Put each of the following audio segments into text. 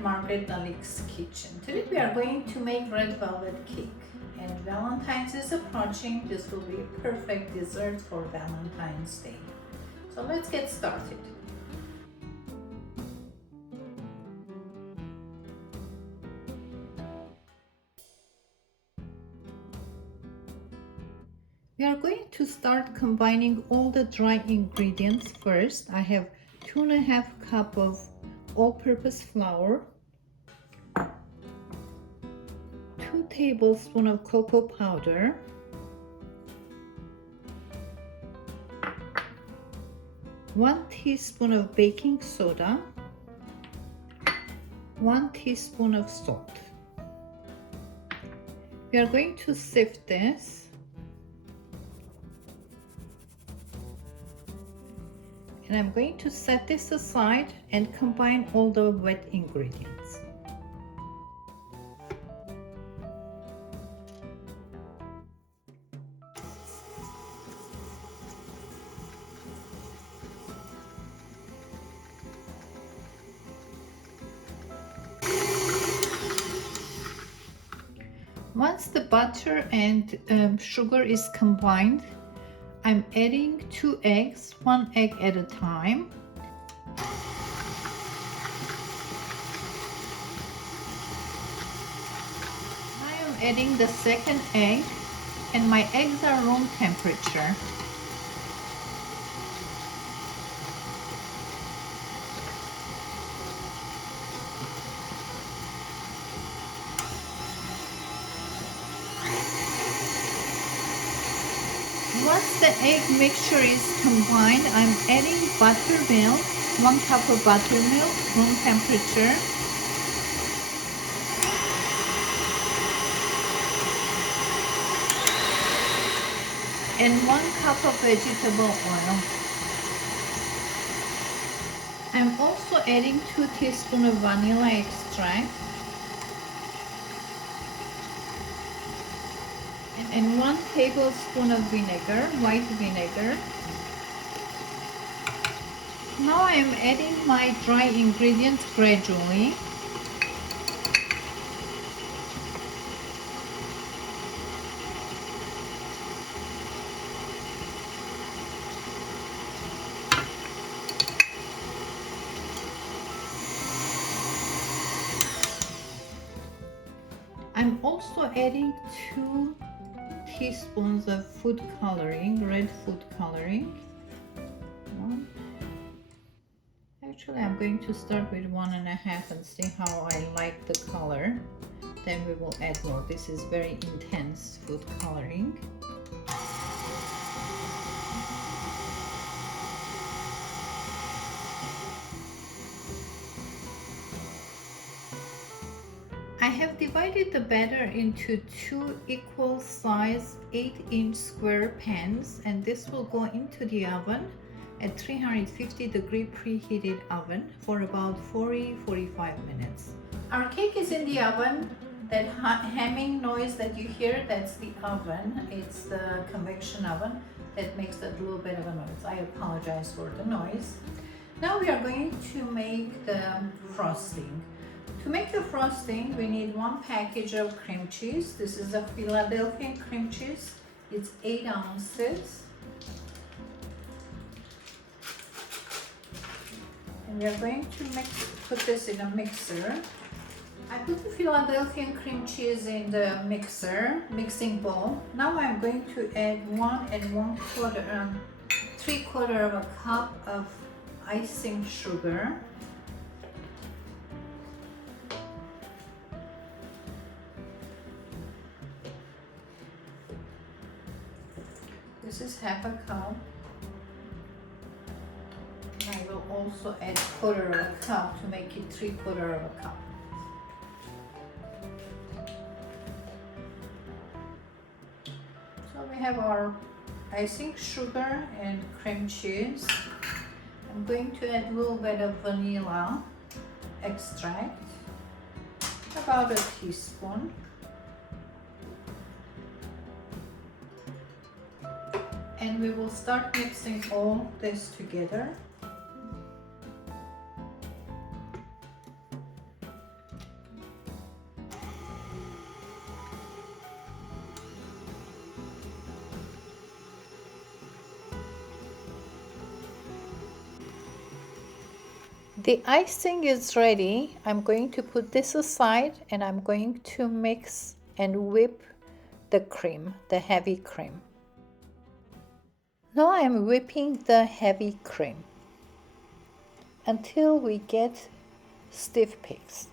at Margaret LALIK'S kitchen. Today we are going to make red velvet cake, and Valentine's is approaching. This will be a perfect dessert for Valentine's Day. So let's get started. We are going to start combining all the dry ingredients first. I have 2.5 cups of all-purpose flour, 2 tablespoons of cocoa powder, 1 teaspoon of baking soda, 1 teaspoon of salt. We are going to sift this. And I'm going to set this aside and combine all the wet ingredients. Once the butter and sugar is combined, I'm adding 2 eggs, 1 egg at a time. I am adding the second egg, and my eggs are room temperature. Once the egg mixture is combined, I'm adding buttermilk, 1 cup of buttermilk, room temperature. And 1 cup of vegetable oil. I'm also adding 2 teaspoons of vanilla extract. And 1 tablespoon of vinegar, white vinegar. Now I am adding my dry ingredients gradually. I'm also adding 2 teaspoons of food coloring, red food coloring. Actually, I'm going to start with 1.5 and see how I like the color. Then we will add more. This is very intense food coloring. I have divided the batter into 2 equal size 8-inch square pans, and this will go into the oven at 350-degree preheated oven for about 40-45 minutes. Our cake is in the oven. That humming noise that you hear, that's the oven. It's the convection oven that makes that little bit of a noise. I apologize for the noise. Now we are going to make the frosting. To make the frosting, we need 1 package of cream cheese. This is a Philadelphia cream cheese. It's 8 ounces. And we are going to put this in a mixer. I put the Philadelphia cream cheese in the mixing bowl. Now I'm going to add 3/4 of a cup of icing sugar. This is 1/2 cup. I will also add 1/4 of a cup to make it 3/4 of a cup. So we have our icing sugar and cream cheese. I'm going to add a little bit of vanilla extract, about a teaspoon. And we will start mixing all this together. The icing is ready. I'm going to put this aside and I'm going to mix and whip the cream, the heavy cream. Now I'm whipping the heavy cream until we get stiff peaks.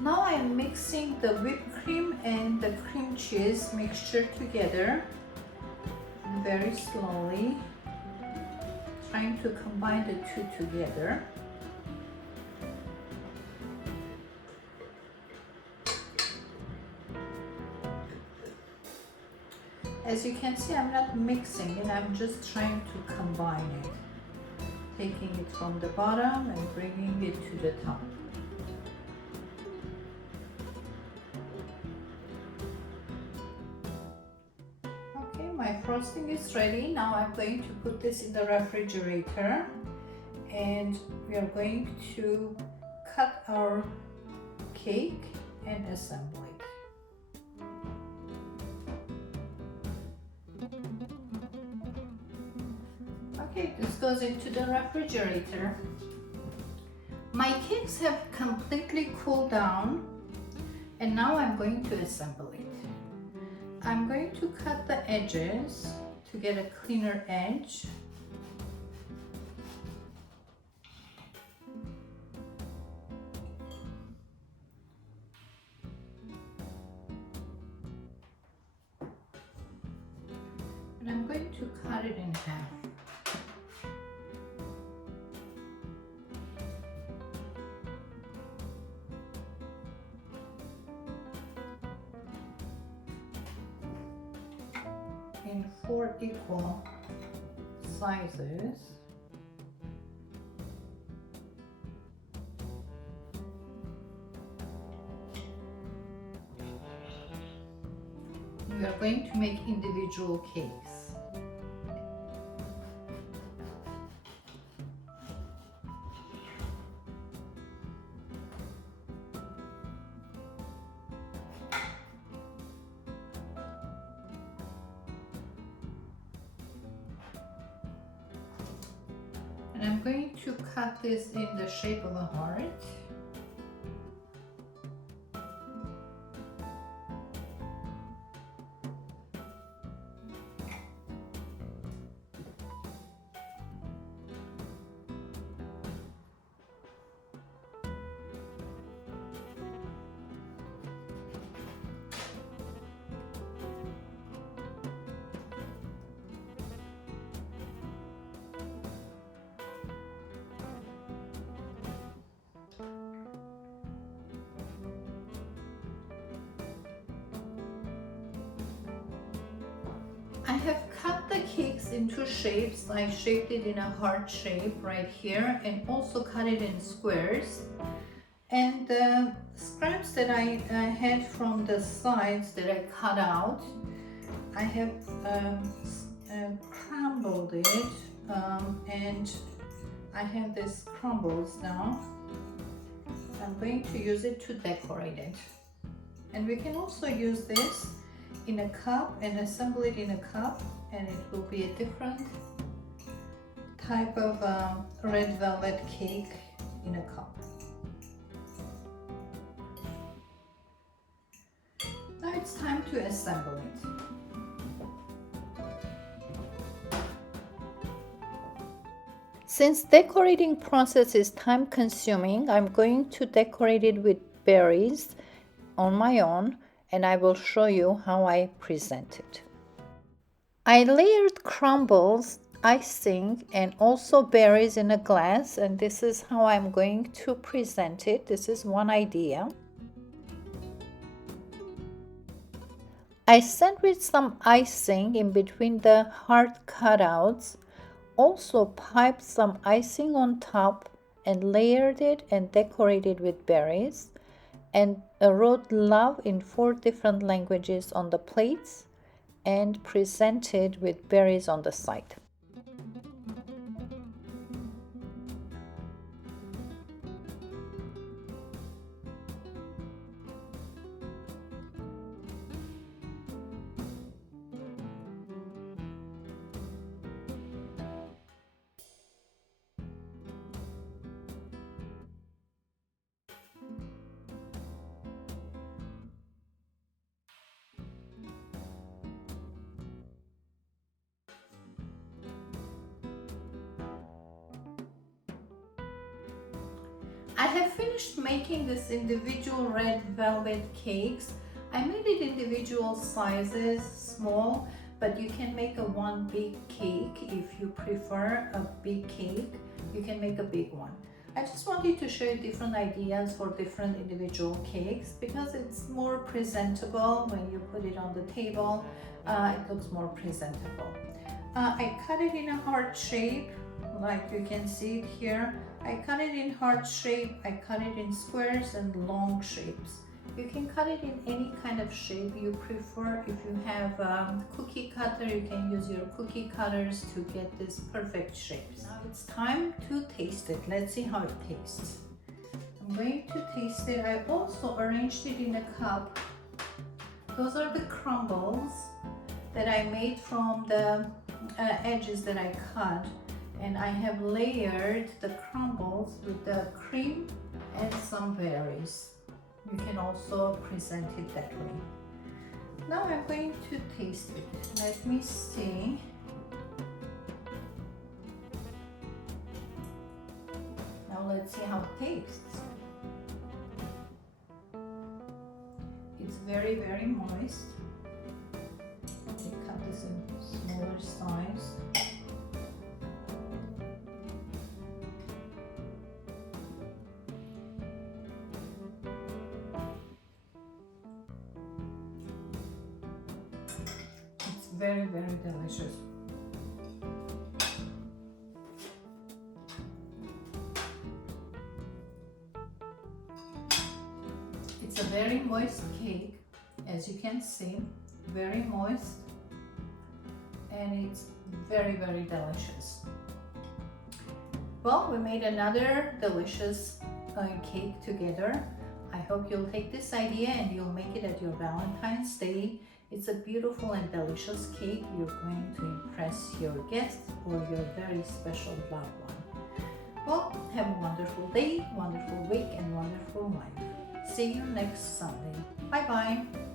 Now I'm mixing the whipped cream and the cream cheese mixture together very slowly, trying to combine the two together. As you can see, I'm not mixing it, I'm just trying to combine it, taking it from the bottom and bringing it to the top. My frosting is ready. Now I'm going to put this in the refrigerator and we are going to cut our cake and assemble it. Okay, this goes into the refrigerator. My cakes have completely cooled down and now I'm going to assemble it. I'm going to cut the edges to get a cleaner edge. And I'm going to cut it in half. In 4 equal sizes. We are going to make individual cakes. And I'm going to cut this in the shape of a heart. I have cut the cakes into shapes. I shaped it in a heart shape right here and also cut it in squares. And the scraps that I had from the sides that I cut out, I have crumbled it and I have this crumbles now. I'm going to use it to decorate it. And we can also use this in a cup and assemble it in a cup, and it will be a different type of red velvet cake in a cup. Now it's time to assemble it. Since decorating process is time consuming, I'm going to decorate it with berries on my own, and I will show you how I present it. I layered crumbles, icing, and also berries in a glass, and this is how I'm going to present it. This is one idea. I sandwiched some icing in between the heart cutouts, also piped some icing on top and layered it and decorated with berries, and wrote love in 4 different languages on the plates and presented with berries on the side. I have finished making this individual red velvet cakes. I made it individual sizes, small, but you can make a one big cake if you prefer a big cake. You can make a big one. I just wanted to show you different ideas for different individual cakes because it's more presentable when you put it on the table. It looks more presentable. I cut it in a heart shape, like you can see it here. I cut it in heart shape, I cut it in squares and long shapes. You can cut it in any kind of shape you prefer. If you have a cookie cutter, you can use your cookie cutters to get this perfect shapes. Now it's time to taste it. Let's see how it tastes. I'm going to taste it. I also arranged it in a cup. Those are the crumbles that I made from the edges that I cut, and I have layered the crumbles with the cream and some berries. You can also present it that way. Now I'm going to taste it. Let me see. Now let's see how it tastes. It's very, very moist. I cut this in smaller size. It's very, very delicious. It's a very moist cake, as you can see, very moist, and it's very, very delicious. Well, we made another delicious cake together. I hope you'll take this idea and you'll make it at your Valentine's Day. It's a beautiful and delicious cake. You're going to impress your guests or your very special loved one. Well, have a wonderful day, wonderful week, and wonderful life. See you next Sunday. Bye-bye.